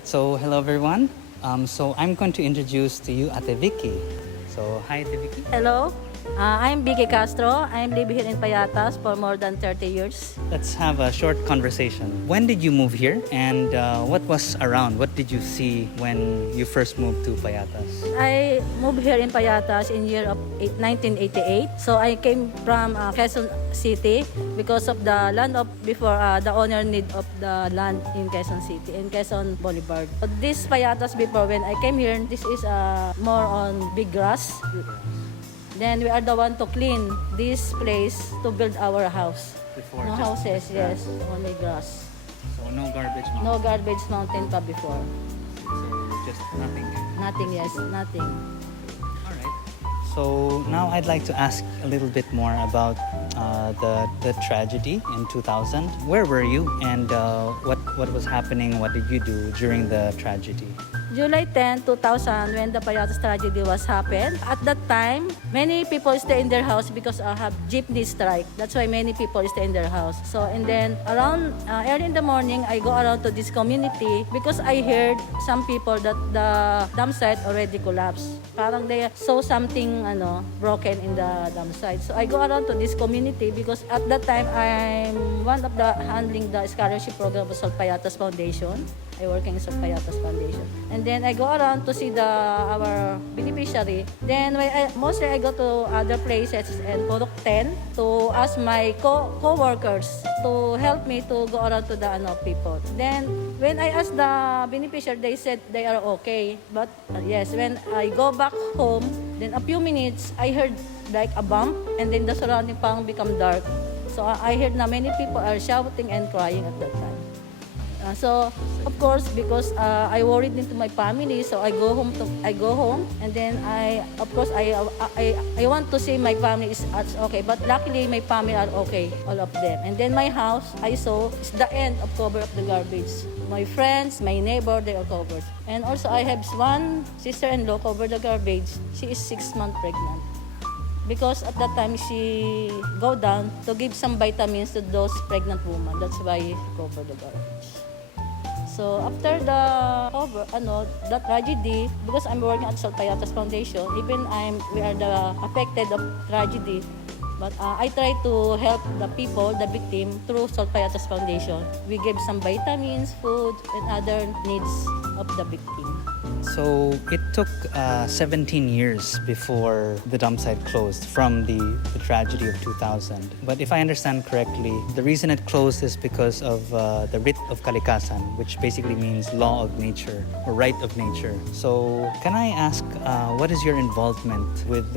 Alright, so hello everyone. So I'm going to introduce to you Ate Vicky. So hi Ate Vicky. Hello, I'm Vicky Castro. I'm living here in Payatas for more than 30 years. Let's have a short conversation. When did you move here and what was around? What did you see when you first moved to Payatas? I moved here in Payatas in year of 1988. So I came from Quezon City because of the land of before the owner need of the land in Quezon City, in Quezon Boulevard. But this Payatas before when I came here, this is more on big grass. Then we are the one to clean this place to build our house. Before, No houses, yes, only grass. So no garbage mountain. No garbage mountain pa before. So just nothing. Nothing, yes, nothing. Alright. So now I'd like to ask a little bit more about the tragedy in 2000. Where were you and what was happening? What did you do during the tragedy? July 10, 2000, when the Payatas tragedy was happened, at that time, many people stay in their house because I have jeepney strike. That's why many people stay in their house. So, and then around early in the morning, I go around to this community because I heard some people that the dam site already collapsed. Parang they saw something broken in the dam site. So I go around to this community because at that time, I'm one of the handling the scholarship program of Sol Payatas Foundation. I work in Sol Payatas Foundation. And then I go around to see our beneficiary. Then mostly I go to other places and Purok 10 to ask my co-workers to help me to go around to the people. Then when I asked the beneficiary, they said they are okay. But yes, when I go back home, then a few minutes, I heard like a bump and then the surrounding pang become dark. So I heard na many people are shouting and crying at that time. So of course, because I worried into my family, so I go home, and then I want to see my family is okay. But luckily, my family are okay, all of them. And then my house, I saw is the end of cover of the garbage. My friends, my neighbor, they are covered. And also I have one sister-in-law cover the garbage. She is 6 months pregnant. Because at that time, she go down to give some vitamins to those pregnant women. That's why she covered the garbage. So after the tragedy, because I'm working at Sol Payatas Foundation, even we are the affected of tragedy, but I try to help the people, the victim, through Sol Payatas Foundation. We give some vitamins, food, and other needs of the victim. So it took 17 years before the dump site closed from the tragedy of 2000. But if I understand correctly, the reason it closed is because of the writ of kalikasan, which basically means law of nature or right of nature. So can I ask, what is your involvement with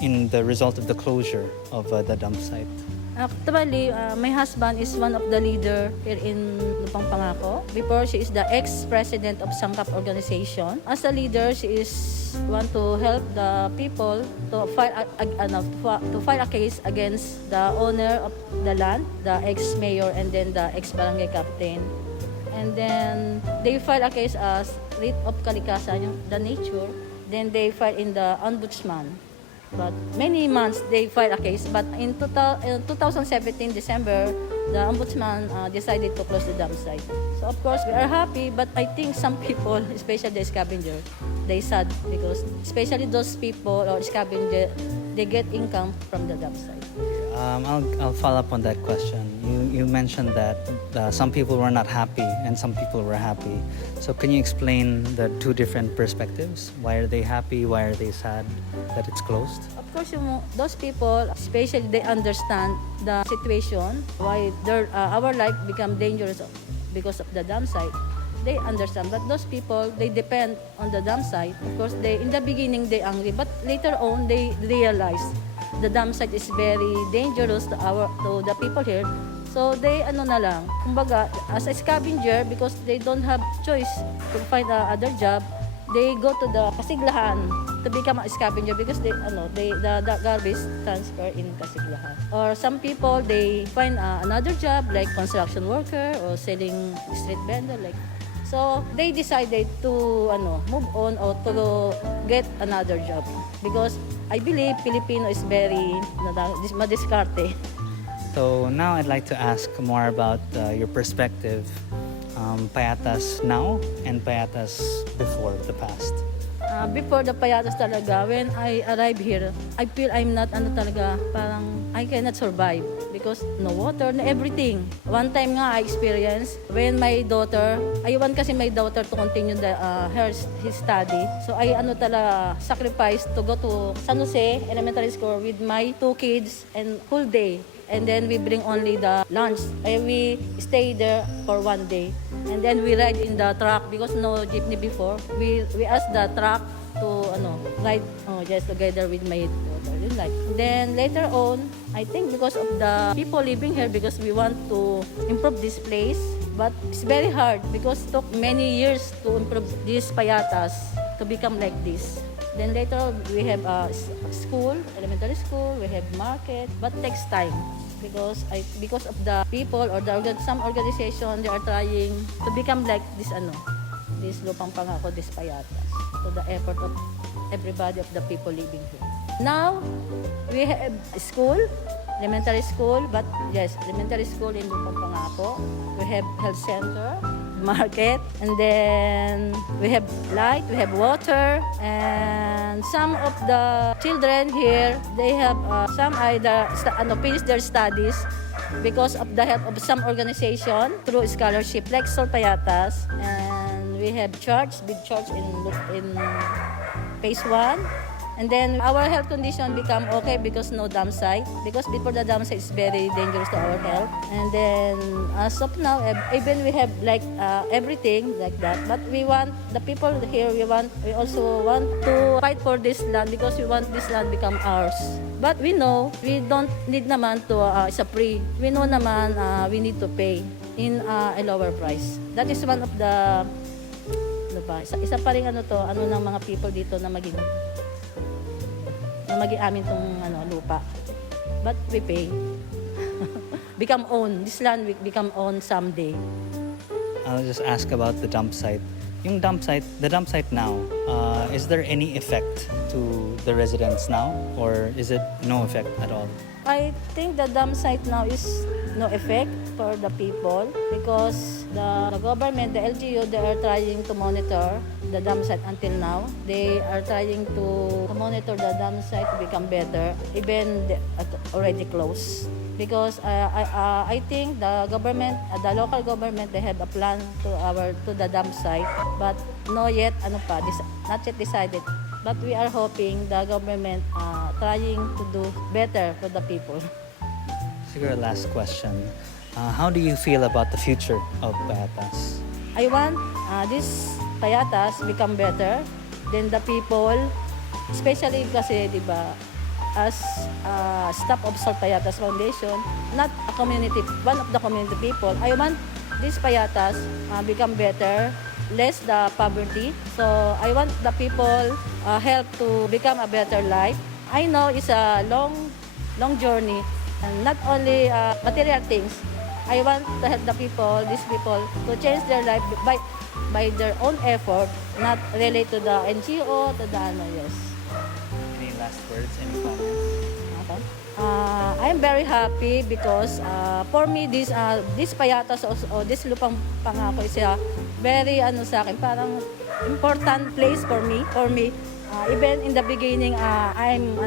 in the result of the closure of the dump site? Actually, my husband is one of the leader here in Lupang Pangako. Before, she is the ex-president of Sangkap organization. As a leader, she is want to help the people to file a case against the owner of the land, the ex-mayor, and then the ex-barangay captain. And then they file a case as writ of kalikasan, the nature. Then they file in the ombudsman. But many months they filed a case. But in 2017 December, the ombudsman decided to close the dump site. So of course we are happy, but I think some people, especially the scavenger, they sad because especially those people or scavenger, they get income from the dump site. I'll follow up on that question. You mentioned that some people were not happy and some people were happy. So can you explain the two different perspectives? Why are they happy? Why are they sad that it's closed? Of course, those people, especially they understand the situation, why our life become dangerous because of the dump site. They understand, but those people, they depend on the dump site. Of course, in the beginning, they angry, but later on, they realize the dump site is very dangerous to the people here. So they kumbaga, as a scavenger, because they don't have choice to find other job, they go to the Kasiglahan to become a scavenger because the garbage transfer in Kasiglahan. Or some people, they find another job like construction worker or selling street vendor like. So they decided to move on or to get another job because I believe Filipino is very madiskarte. So now I'd like to ask more about your perspective Payatas now and Payatas before the past? Before the Payatas talaga, when I arrive here, I feel I'm not parang I cannot survive because no water, no everything. One time nga I experienced when my daughter, I want kasi my daughter to continue his study. So I sacrifice to go to San Jose Elementary School with my 2 kids and whole day. And then we bring only the lunch. We stay there for 1 day. And then we ride in the truck because no jeepney before. We ask the truck to ride just together with my daughter. Then later on, I think because of the people living here, because we want to improve this place, but it's very hard because it took many years to improve these payatas to become like this. Then later on, we have school, elementary school, we have market, but takes time because of the people or some organization, they are trying to become like this this Lupang Pangako, this payatas, to the effort of everybody of the people living here. Now we have school, elementary school, but yes, elementary school in Lupang Pangako. We have health center, market, and then we have light, we have water, and some of the children here, they have some either finished their studies because of the help of some organization through scholarship like Sol Payatas, and we have church, big church in phase 1. And then our health condition become okay because no dam site. Because before the dam site is very dangerous to our health. And then as of now, even we have like everything like that. But we want the people here. We also want to fight for this land because we want this land become ours. But we know we don't need naman to it's a free. We know naman we need to pay in a lower price. That is one of the isa pa ring ng mga people dito na maging amin tong lupa. But we pay. Become own. This land will become own someday. I'll just ask about the dump site. The dump site now, is there any effect to the residents now, or is it no effect at all? I think the dump site now is no effect for the people because the government, the LGU, they are trying to monitor the dump site until now. They are trying to monitor the dump site to become better, even already closed. Because I think the government, the local government, they have a plan to the dump site, but not yet not yet decided. But we are hoping the government trying to do better for the people. Siguro last question. How do you feel about the future of Payatas? I want this payatas become better than the people, especially kasi, di ba, as staff of Sol Payatas Foundation, not a community, one of the community people, I want this payatas become better, less the poverty. So I want the people help to become a better life. I know it's a long journey, and not only material things. I want to help these people, to change their life by their own effort, not relate to the NGO, to the yes. Any last words, any comments? Okay. I'm very happy because for me, this payatas o this Lupang Pangako is a very sa akin, parang important place for me. Even in the beginning, I'm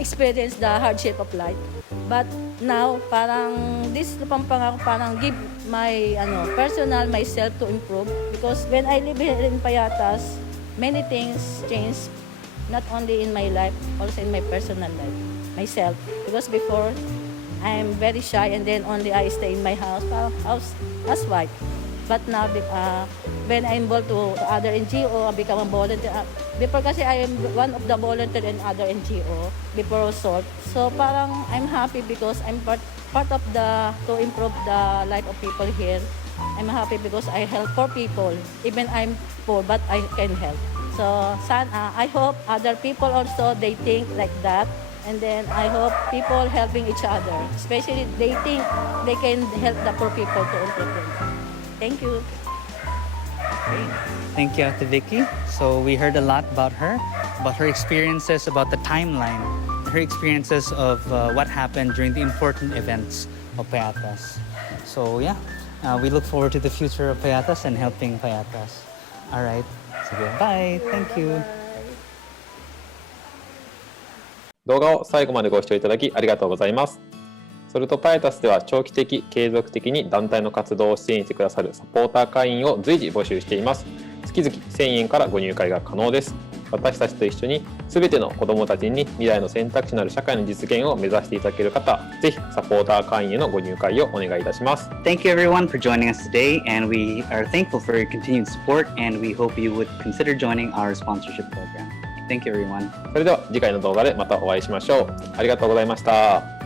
experienced the hardship of life. But now, parang this Lupang Pangako parang give my personal myself to improve because when I live here in Payatas, many things change, not only in my life, also in my personal life, myself. Because before, I'm very shy and then only I stay in my house, parang housewife. But now, when I'm involved to other NGO, I become a volunteer. Before kasi I am one of the volunteer in other NGO before SORT. So parang I'm happy because I'm part of to improve the life of people here. I'm happy because I help poor people. Even I'm poor, but I can help. So I hope other people also, they think like that. And then I hope people helping each other. Especially they think they can help the poor people to improve them. Thank you. Great. Thank you, Ate Vicky. So we heard a lot about her experiences, about the timeline, her experiences of what happened during the important events of Payatas. So yeah, We look forward to the future of Payatas and helping Payatas. All right. So bye. Thank you. 動画を最後までご視聴いただきありがとうございます。それとパヤタスでは長期的、継続的に団体の活動を支援してくださるサポーター会員を随時募集しています。月々1000円からご入会が可能です。私たちと一緒に全ての子どもたちに未来の選択肢のある社会の実現を目指していただける方、ぜひサポーター会員へのご入会をお願いいたします。Thank you everyone for joining us today, and we are thankful for your continued support, and we hope you would consider joining our sponsorship program. Thank you everyone. それでは次回の動画でまたお会いしましょう。ありがとうございました。